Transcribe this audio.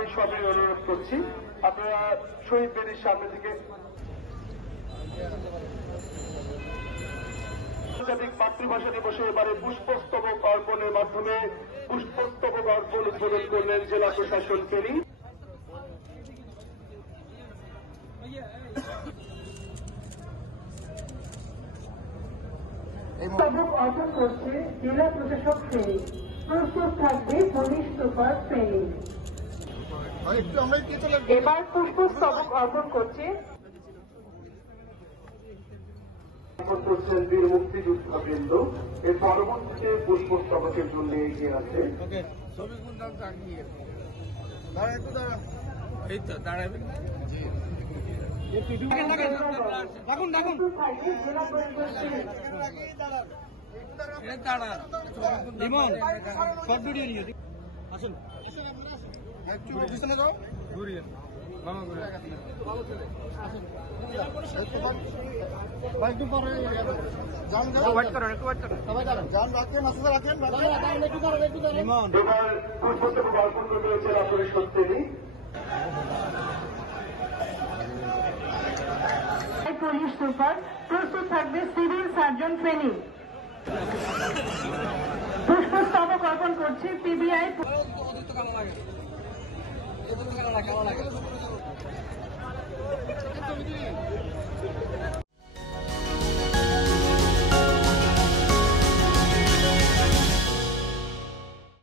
সবাই অনুরোধ করছি আপনারা শহীদ বেদির সামনে থেকে আন্তর্জাতিক মাতৃভাষা দিবসে এবারে পুষ্পস্তবক অর্পণের মাধ্যমে পুষ্পস্তবক অর্পণ উদ্বোধন করলেন জেলা প্রশাসন ফেনী। স্তবক অর্পণ করছে জেলা প্রশাসক ফেনী। প্রস্তুত থাকবে পুলিশ সুপার ফেনী। এবার পুষ্পস্তবক অর্পণ করছে বীর মুক্তিযোদ্ধা বৃন্দ। এর পরবর্তীতে পুষ্পস্তবকের জন্য এগিয়ে আছে এবার পুষ্পস্তবক অর্পণ করবে জেলা পরিষদ ফেনী। Police super. প্রস্তুত থাকবে সিভিল সার্জন ফেনী। পুষ্পস্তবক অর্পণ করছে পিবিআই।